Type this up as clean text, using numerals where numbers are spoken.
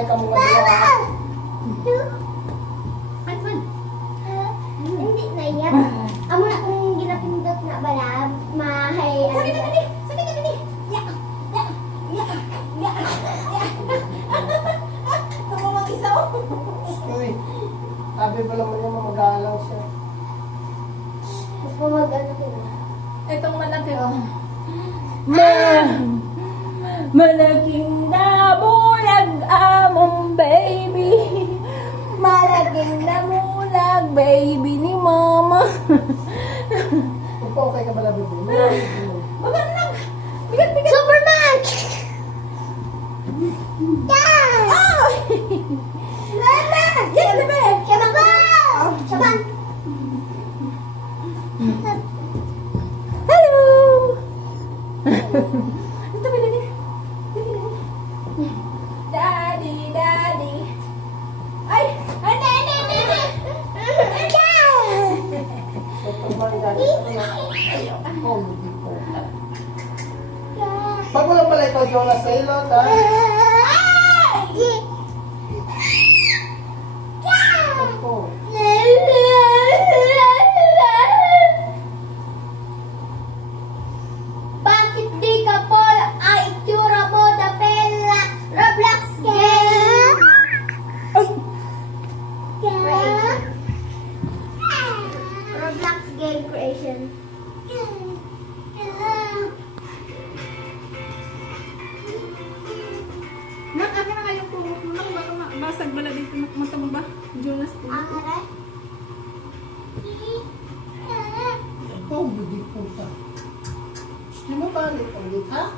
Nanay ka mga dua. Hindi na iyak. Amo na kung ginapindot na bala, mahay. Sakit na ni! Sakit na ni! Yak! Yak! Yak! Yak! Tumamang isaw. Uy, sabi ba naman niya mag-aalang siya. Mas pumag-ano sila. Itong malaki, oh. Malaking nabulag among baby. Malaking nabulag baby ni mama. Okay ka ba na, bebe? Maganag! Bigat, bigat! Superman! Yeah! Oh! Mama! Yes, bebe! Shaban ko! Shaban! Hello! Ito, bebe. Daddy, daddy. Ay! Ay, hindi, hindi, hindi, hindi! Superman, dali ka na. Oh, hindi po. Bago lang pala ikaw, Jonas Sailor, ha? Oh. Bakit di ka po ang itsura mo na pela Roblox game? Roblox game creation. Nak, akin na kayong puhok mo lang. Baka basag bala dito. Mata mo ba? Jonas po. Ang aray? Oh, hindi po. Hindi mo balik ulit, ha?